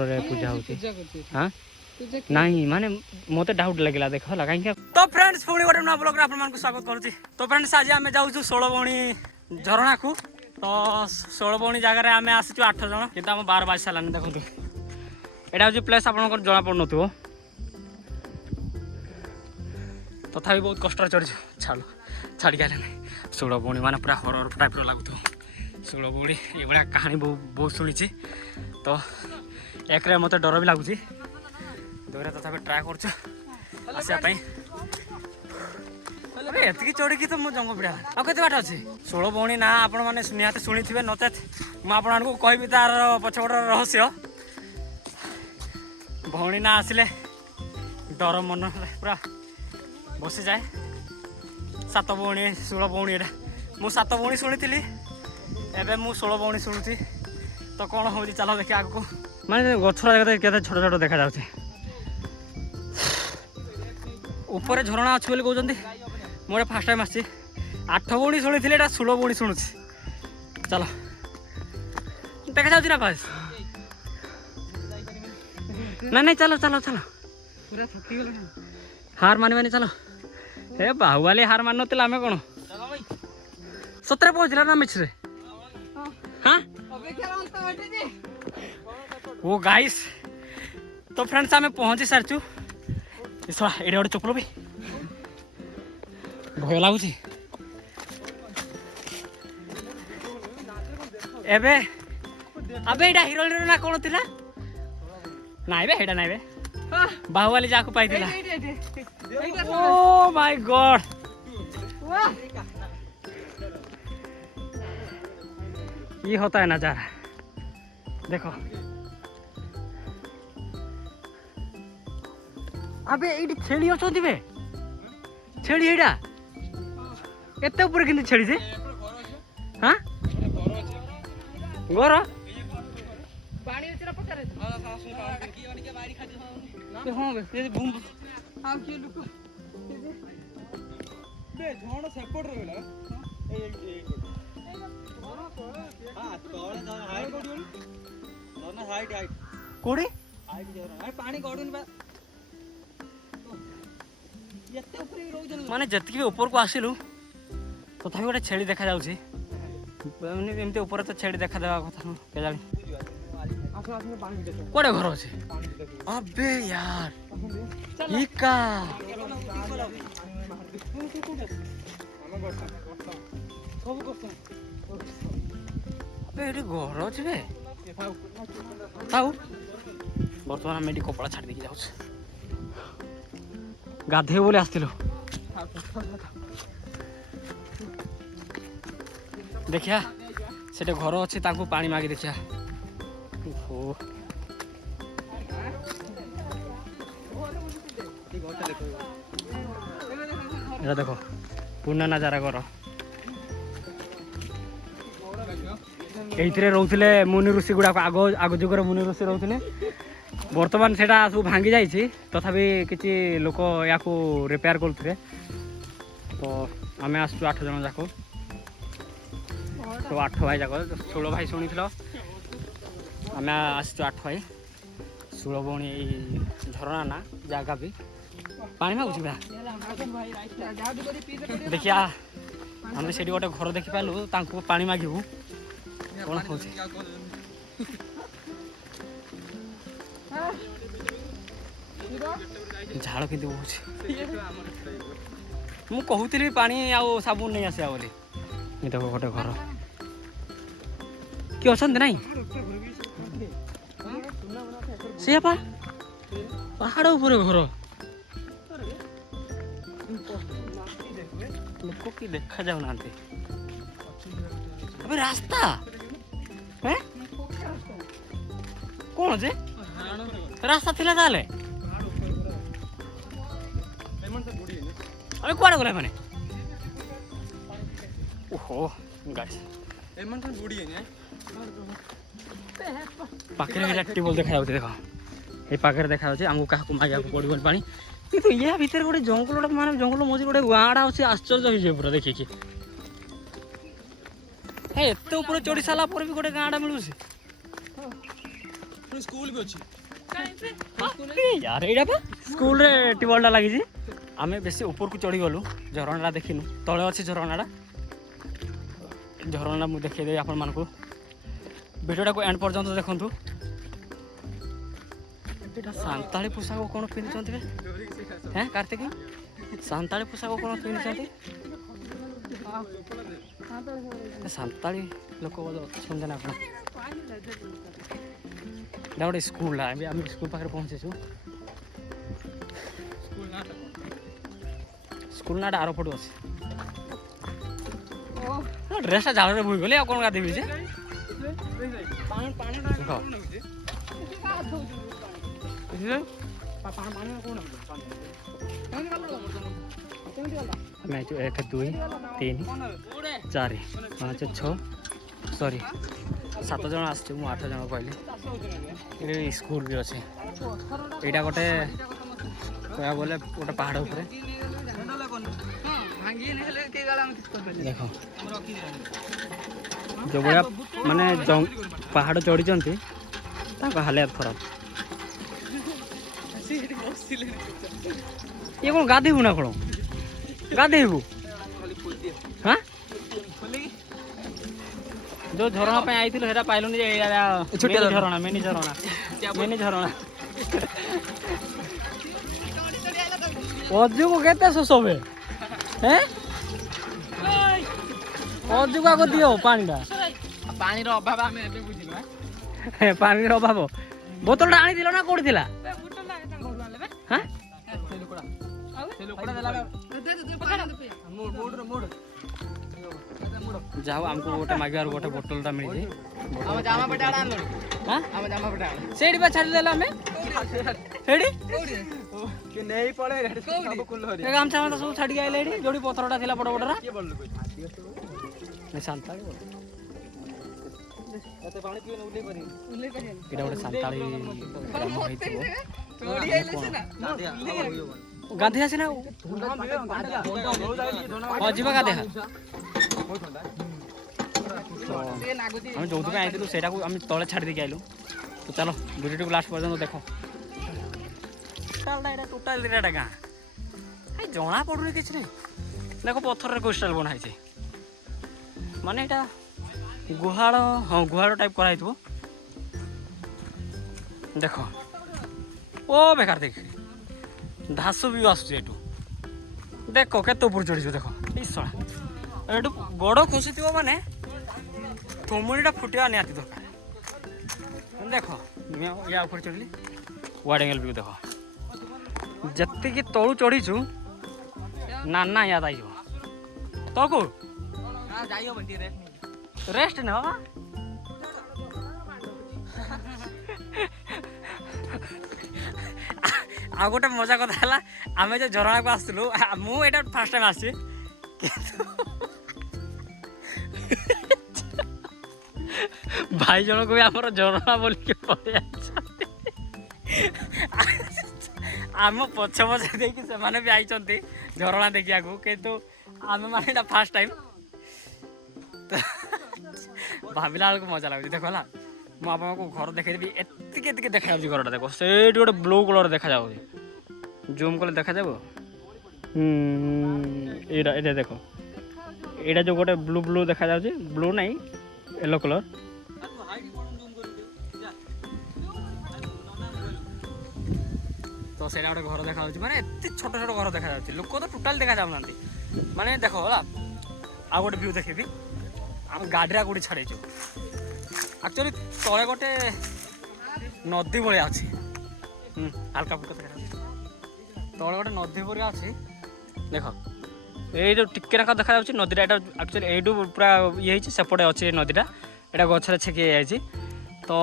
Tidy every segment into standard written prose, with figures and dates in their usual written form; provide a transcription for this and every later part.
पूजा होती हाँ नहीं माने मते डाउट लगला देख होला काहे तो फ्रेंड्स पुणी गोटे नवा ब्लॉग रे आपन मान को स्वागत करूची। तो फ्रेंड्स आज आमे जाउछु 16 बणी झरणा को। तो 16 बणी जगह रे आमे आसीचु 8 जण किंतु हम 12 बाज सालानी देखंतु एटा होची प्लेस आपन को जणा पड़ नथिबो तथापि बहुत कष्ट चढ़ छाड़ छाड़ी गले नहीं 16 बणी माने पूरा हरर टाइप रो लागुतो 16 बणी ये बड़ा कहानी बहुत शुणी तो एक मत डर भी लगुच दुईरे तथा ट्राए कर एति चढ़ी तो मुझे जंग पड़ा आ के बाट अच्छे 16 बणी ना आपण मैंने निहती शुणी थे नचेत मुझे कहबी तार पछपट रहस्य भौणी ना आसिले डर मन पूरा बसी जाए 7 बणी 16 बणी एटा मु 7 बणी शुणी एबे मु 16 बणी शुणुची तो कौन हो चलो देखिए आगको माने गछरा जगह केते छोट छोट देखा जाउछे ऊपर झरणा अच्छे बोली कहते मोटे फास्ट टाइम आसी 8 बणी शुणी एटा 16 बणी शुणुची चलो देखा जाउछ ना पास नहीं चलो चलो चलो पूरा थकी गेल हार माने चलो हे बाहुवाली हार मान नथिला आमे कोन सतरे पहुंचला ना मिछरे हां वो गाइस तो फ्रेंड्स आमे पहुंची सारचु इसला एडे ओडे चपलो भी भय लागुची एबे अबे एडा हिरोइन ना कोन थिला नाइ बे हेडा नाइ बे बाहुवाली जाको पाई थिला ओ माय गॉड ये होता है नजारा देखो अबे ये छेड़ी अच्छी बे छेड़ी एटा एत ऊपर कि छेड़ी से हाँ गोर कोड़ी माने जति भी ऊपर को आसिलु तथापि गोटे छेड़ी देखा जाउछि एमती ऊपर तो छेड़ी देखा देवा कथा के जानी कोड़े घर अछि अबे यार ई का अबे एटी घर अछि बे ताऊ बर्तमान आम एटी कपड़ा छाड़ी देखि जाउछ गाधे बोले आसथिलो देखिया सेटे घर अच्छे ताकू पानी मागी देखिया ओहो एटा देखो पुना नजारा घर एइथिरे रहउथिले मुनि ऋषि गुडा आग आग जुगर मुनि ऋषि रहउथिले बर्तमान सेटा सब भांगी जाइछि तथापि किछि लोक याकू रिपेयर करथुरे तो आमे आसु 8 जन जाको तो 8 भाई जाको 16 भाई शुणिथिलो आमे आसु 8 भाई 16 बणी झरणा ना जागा भी पानी में उछिबा देखिया हम सेठी गोटे घर देखि पालु तांको पानी मागिबु कोन होछि झाड़ कि मु कहूली पानी आउ साबुन नहीं आसे बोली ये देखो गोटे घर किए अच्छा ना सी पहाड़ ऊपर घर लोक कि देखा जाऊ ना अबे रास्ता कौन जे रास्ता थिला ताले अबे कुआडे गले माने ओहो गाइस एमन तो बुडी है पाखरे एटा टेबल देखा जाउते देखो ए पाखरे देखा जाउते हमको काहा मागिया पड़िबन पानी किंतु या भीतर गोटे जंगल माने जंगल मझी गोटे गाँडा अच्छे आश्चर्य हो पूरा देखिए हे एत ऊपर चढ़ी सारा पर भी गोटे गाँडा मिलूसी स्कूल भी अच्छी यार एटा पा स्कूल रे टिबलटा लागी आमे बेसी ऊपर को चढ़ी गलु झरणाटा देखिनु तले अच्छी झरणाटा झरଣା मु देखै दे आपण मानको भिडियोटा को एंड पर्यंत देखंतु एटा सांताली पोशाक कोन पिनचंती बे हैं कार्तिक सांताली पोशाक कोन पिनचंती सांताली लोक छंदे ना आपण डाउट स्कूल ला हम स्कूल पाखरे पहुंचे छु स्कूल नाटा आरो पटु अछि ड्रेसटा झाड़ रे भूई गले आ कोन गादी बिजे पानी पानी ना पानी कोन मैं जो 1 2 3 4 5 6 सॉरी 7 जन आछे मु 8 जन कहली ए स्कूल भी अच्छे एटा गोटे कया बोले गोटे पहाड़ ऊपर देखो जो बड़ा माने पहाड़ चढ़ी हालत खराब ये कौन गाधेबू ना कौन गाधेबू हाँ जो झरणा पे आई हेरा पाइलुनी छोटिया झरणा मिनी झरणा अजू को केते शोषबे हैं अजू का दियो पानीटा पानी रो अभाव हमें एबे बुझिलो पानी रो अभाव बोतलटा आनी दिलो ना कोडी दिला हां जाओ हमको गोटे मागियार गोटे बोतलटा मिल जे हम जामा पटा आनलो हां हम जामा पटा सेडी पे छाडी देला हमें सेडी के नहीं पड़े सब कुल हरी ए गामछा में सब छाडी आइले एडी जोडी पथरटा थिला बड़ बड़रा के बोललो कोई नहीं सांताली बोल एते पानी पिए उले करी एटा गोटे सांताली ग्राम होइतिबो थोड़ी आइले से ना गाधे आसे ना हां जीवा गाधे हम जो आई से तले छाड़ देके आइलु तो चलो वीडियो को लास्ट पर्यंत देखो टोटाल दिटा गाँ जना पड़ूनी कि नहीं देखो पत्थर कोस्टाल बनाई माने एटा गुहाड़ हाँ गुहाड़ टाइप कराई देखो ओ बेकार देख घास भी आसू देख केत ऊपर चढ़ी देखो ईशा एटू गोड़ खसी थो माने थमुड़ीटा फुटा निहाती दरकार देखो या ऊपर चढ़ी वाइड एंगल व्यू देखो जी तलू चढ़ीचु नाना याद आई तो को रेस्ट न आ गोटे मजा कथा है आम जो झरणा को आसलु मुझे फास्ट टाइम आसी भाई जन को भी आम झरणा बोल आम पछ पछ देखिए से भी आई झरणा देखा कितु आम मैंने फास्ट टाइम भाविला बेलू मजा लगे देख है मुझे घर देखी एति देखा घरटा देख से गोटे ब्लू कलर देखा जूम कले देखा ये देख यहाँ जो गोटे ब्लू ब्लू देखा ब्लू नहीं येलो कलर तो से गोटे घर देखा माने एत छोट छोट घर देखा लोक तो टोटाल देखा जाऊना माने देख है आ गोटे व्यू देखी आम गाड़ी गोटे छाड़ू एक्चुअली तले गोटे नदी भाया अच्छी हल्का फुल्का देखा तले गोटे नदी भाया अच्छी देख ये जो टिके नाक देखा नदीटा यहाँ एक्चुअली यू पूरा ये सेपटे अच्छे नदीटा यहाँ गचर छेकी जाइए तो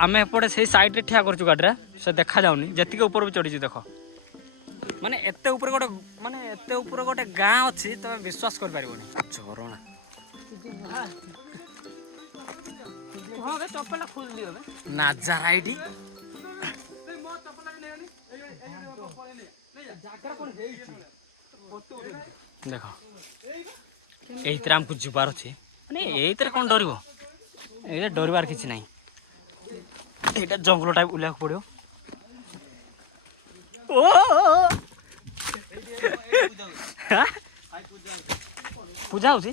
आम एपटे से सैड्रे ठिया कर गाड़ी से देखा जाऊनी जी ऊपर भी चढ़ी देख माने एते ऊपर गोटे माने एते ऊपर गोटे गाँ अच्छी तुम विश्वास कर पारबनी झरणा नाजारा एटी देख ये आमको जुबार अच्छे माने ये कौन डर ये डरबार किसी ना ଏଇଟା ଜଙ୍ଗଲ ଟାଇପ ଉଲିବାକୁ ପଡିବ। ଓ ପୂଜା ହଉଛି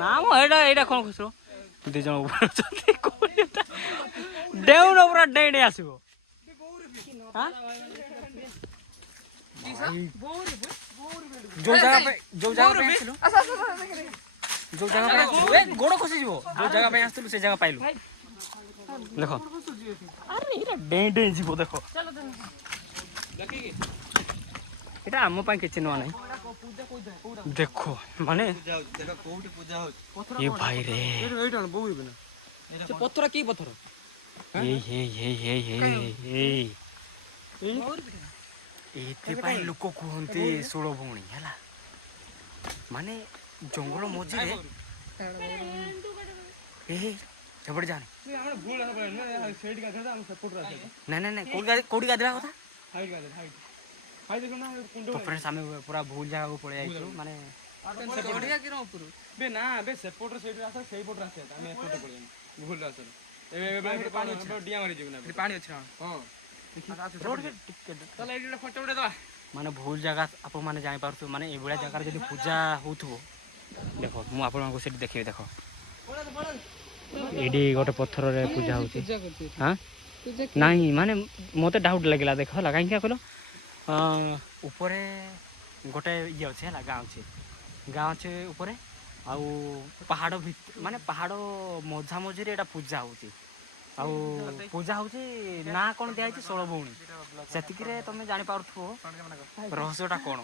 ନା ମ ଏଇଟା କଣ ଖୁସିବ 2 ଜଣ ଉପରେ ଅଛନ୍ତି ଡେଉଣ ପୁରା ଡେଇଁ ଡେଇଁ ଆସିବ। ଯୋଉ ଜାଗା ପାଇଁ ଆସିଥିଲୁ ଯୋଉ ଜାଗା ପାଇଁ ଗୋଡ ଖସିଯିବ ଯୋଉ ଜାଗା ପାଇଁ ଆସିଥିଲୁ ସେ ଜାଗା ପାଇଲୁ ଦେଖ ଆରେ ଏଇଟା ଡେଇଁ ଡେଇଁ ଯିବ ଦେଖ এটা ଆମ ପାଇଁ କିଛି ନୂଆ ନାହିଁ ଦେଖ ମାନେ ଏ ଭାଇ ରେ ପଥର କି ପଥର ଏଇଥିପାଇଁ ଲୋକ କୁହନ୍ତି 16 ଭଉଣୀ ହେଲା ମାନେ ଜଙ୍ଗଲ ମଝିରେ ସେପଟେ ଯାନି ନାଇଁ ନାଇଁ ନାଇଁ କୋଉଠି ଗାଧେଇବା କଥା तो फ्रेंड्स आम पूरा भूल जगह को पड़े जाइए माने ना बे सेपट सेठ आस से पट आस भूल आस डिया मारी पानी अच्छे हाँ फोटो उठे दवा माने भूल जगह आप मैंने जापर माने ये जगह जब पूजा हो देख मुझे देखिए देख ये गोटे पत्थर पूजा हो हाँ नहीं माने मत डाउट लगे देख है कहीं कहल ऊपर गोटे ये अच्छे है गाँ अच्छे ऊपर आउ पहाड़ माने पहाड़ मझा मझी एटा पूजा होची आउ पूजा होची ना कौन दिखाई 16 भौणी से तुम जापारो रहस्यटा कौन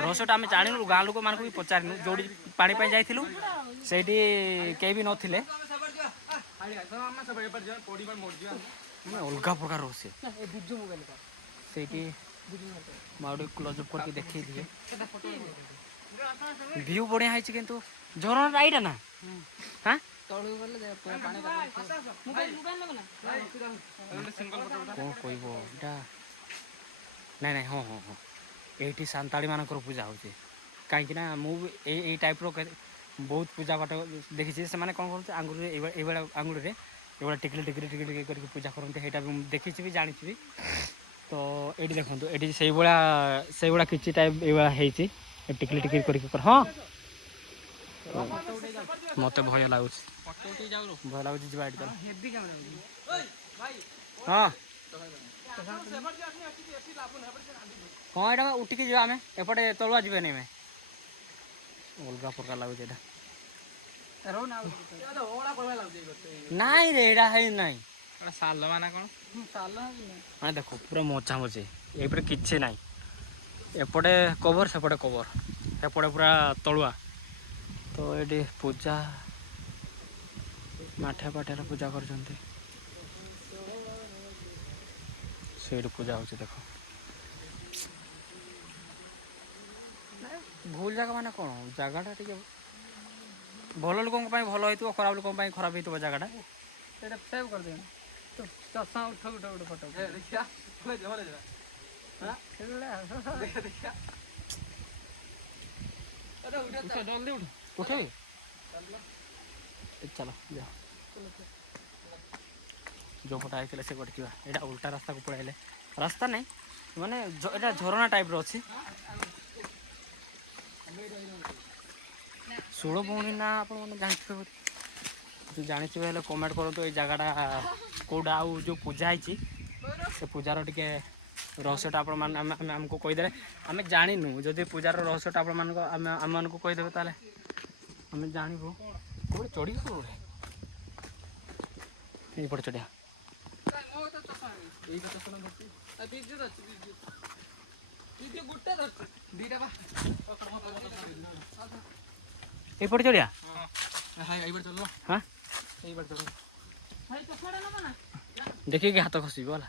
रहस्यटा आम जाणु गाँ लोक मानक भी पचारू जो पानी जाइलु से कई भी नथिले अलग प्रकार रहस्य से मुझे क्लोजअप करके देखी दिए व्यू बढ़िया है किंतु झरना एटा ना हाँ कौन कह ना हाँ हाँ हाँ ये सान्ताड़ी मानक पूजा हो कहीं मुझे टाइप बहुत पूजा पाठ देखी से मैंने कौन करते आंगुर आंगुर ये टिकली टिकली टिकली टिकली करके पूजा करते भी देखी भी जानी भी तो ये देखो ये से भाया किसी टाइप ये टिकली टिकली कर हाँ मत भय लगुच भय लगुच हाँ हाँ यहाँ उठिकी जा आम एपटे तलुआ जी नहीं अलग प्रकार लगुच नाई रे एटा है नाई साल माना कौन हाँ देखो पूरा मजा मजे ये किसी ना एपटे कवर सेपटे कवर एपटे पूरा तलुआ तो ये पूजा माठिया पाठिया पूजा कर पूजा हो देख भूल जगह माने कौन जगटा टे भल लोक भल हो खराब लोक खराब हो जगटा सेव कर दे चश्मा उठ उठ उठ फोटो जल्दी उठ उठे चलो जाओ जो पटा आइले से गोटे यहाँ उल्टा रास्ता को पड़े रास्ता नहीं माने यहाँ झरना टाइप अच्छी 16 भौणी ना आप जानते जानी कमेंट करूँ ये जगटा कौटा आउ जो पूजा है से पूजार टे रहस्यटा आमको कहीदे आम जानू जदि पूजार रहस्यटा आम को कहीदे ताले आम जानबू कौटे चढ़ी पड़े चढ़िया ये पड़े चढ़िया हाँ देखिए कि हाथ खसी वाला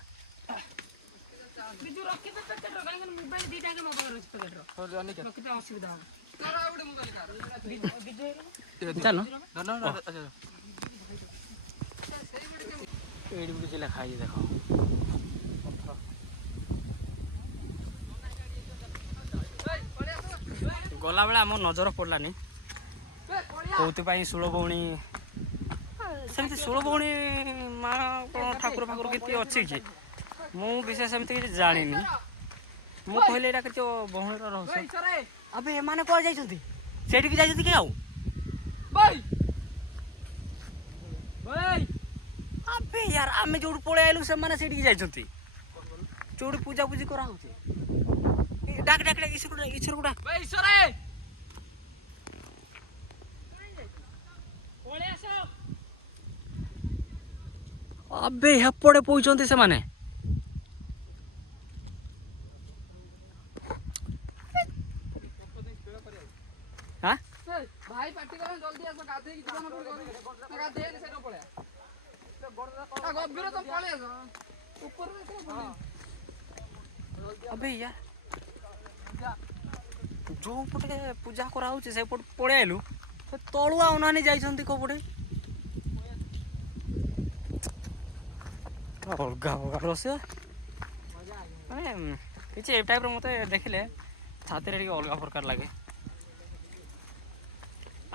चलो ये लिखा है देखो गला बेला आम नजर पड़लानी कौन 16 भौणी ସେମିତି 16 ଭଉଣୀ ମା କ'ଣ ଠାକୁର ଫାକୁର କେତେ ଅଛି କି ମୁଁ ବିଶେଷ ସେମିତି କିଛି ଜାଣିନି। ମୁଁ କହିଲି ଏଇଟା କେତେ ଭଉଣୀର ରହସ୍ୟ। ଆବେ ଏମାନେ କୁଆଡ଼େ ଯାଇଛନ୍ତି? ସେଇଠିକି ଯାଇଛନ୍ତି କି ଆଉ? ଆବେ ୟାର ଆମେ ଯୋଉଠି ପଳେଇ ଆଇଲୁ ସେମାନେ ସେଇଠିକି ଯାଇଛନ୍ତି। ଯୋଉଠି ପୂଜାପୂଜି କରାହଉଛି। ଡାକ ଡାକ ଡାକ ଈଶ୍ୱରକୁ ଡାକ। ଆବେ ହେପଟେ ପଉଛନ୍ତି ସେମାନେ। ଭାଇ ପାଟି କର ଜଲ୍ଦି ଆସ ଗାଧେଇକି ଯିବ ନା ଗାଧେଇକି ସେଇଟା ପଳେଆ ଗଭୀର ତ ପଳେଇ ଆସ ଉପରେ अबे यार जो पटे पूजा करा होची से पट पळे आइलु से तळुआ उनानी जाइछंती को पटे अलगा अलगा रसे माने किछि ए टाइप रो मते देखिले छाती रे अलगा प्रकार लागे।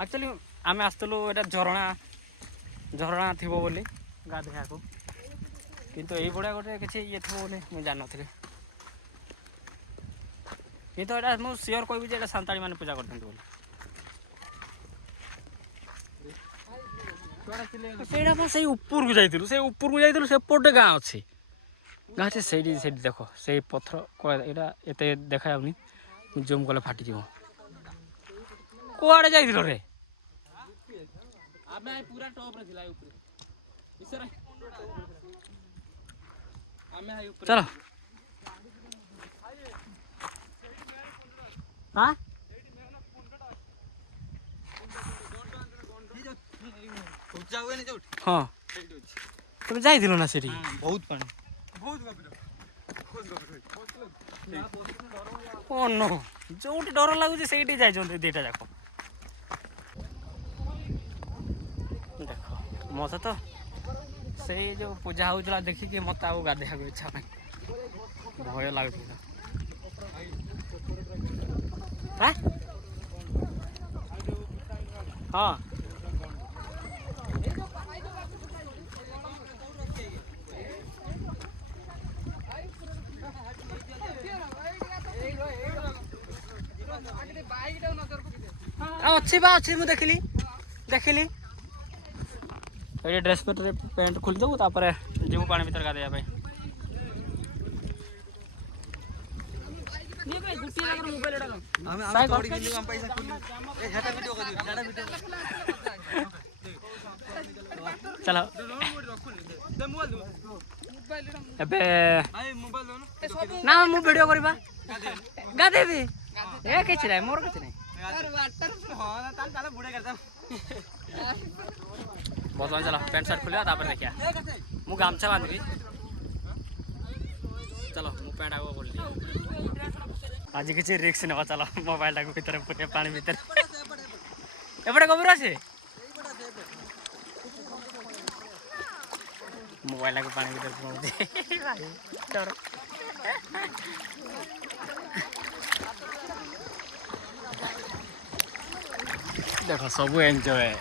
एक्चुअली आमे आस्तलु एटा झरणा थिबो बोली गाधेया को किंतु एई बडा गोटे किछि ये थिबो बोली मु जान नथिले। ये तो एटा मु श्योर कहबी जे एटा सांताली माने पूजा करथंती बोली। सेडा बस सेई ऊपर को जाइतिलु से पटे गां अछि गां से सेडी देखो सेई पत्थर को एटा एते देखायाउनी जूम कले फाटी जीवो। कोआडे जाइतिलो रे? आमे पूरा टॉप रे थिला ऊपर ईश्वर आमे हाई ऊपर चलो हाँ हाँ तुम जाइथिलो ना सेठी? बहुत पानी ओ नो जोटी डर लागुଛି ସେଇଠି ଯାଇଛନ୍ତି ଦିଟା ଯାକ। ଦେଖ ମତେ ତ ସେଇ ଯୋଉ ପୂଜା ହଉଥିଲା ଦେଖିକି ମତେ ଆଉ ଗାଧେଇବାକୁ ଇଚ୍ଛା ନାହିଁ ଭୟ ଲାଗୁଥିଲା। हाँ अच्छी बा अच्छी मु देखिली ये ड्रेस पेंट खोल दो तापर जीव पानी भीतर गाधेया भाई। चलो एबे ना मु वीडियो करबा गाधेबी ए किछ नै मोर किछ नै बर्तमान चलो पैंट शर्ट खोलिया तापर देखिया मु गामछा बांधबी। चलो मु पैंट आगो बोल आज किसी रिक्स नेबा। चलो मोबाइल टाको भीतर पुरे पानी भीतर एपटे कबूर आसे मोबाइल टाको पानी भीतर पहुंचे भाई डर देखो सब एंजॉय।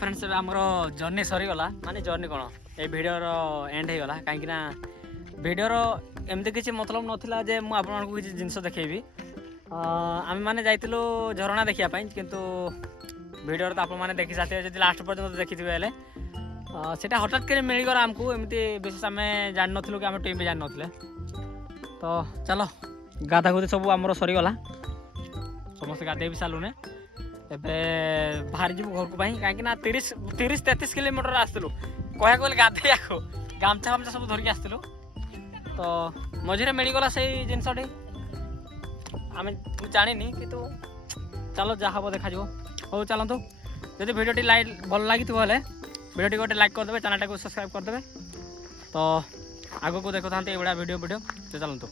फ्रेंड्स आमर जर्नी सरीगला माने जर्नी कौन ये भिडर एंड होगा कहीं भिडर एमती किसी मतलब नाला जे मुझे आपको किसी जिनस देखी आम मैंने जाइलु झरणा देखापी किंतु भिडर तो आपने देखी सारे जब लास्ट पर्यटन देखी बेले सेटा हठात कर मिलगला आमको एमती विशेष आम जान नु कि आम टीम भी जान नु तो चलो गाधा गुधी सब आमर सरीगला समस्त गाधे भी सारूने एबे बाहर जीव घर को कहीं 30-33 किलोमीटर आसलु कह गले गाधे गामछा फामछा सब धरिक आसलु तो मझे मिलगला से जिनसटी आम जानी कि चलो जहाँ हम देखा हो चलतु जब भिडियोटी लाइक भल लगी भिडियोटी गोटे लाइक करदे चैनल को सब्सक्राइब करदे तो आगो को देखो था ये भिडियो तो चलतु।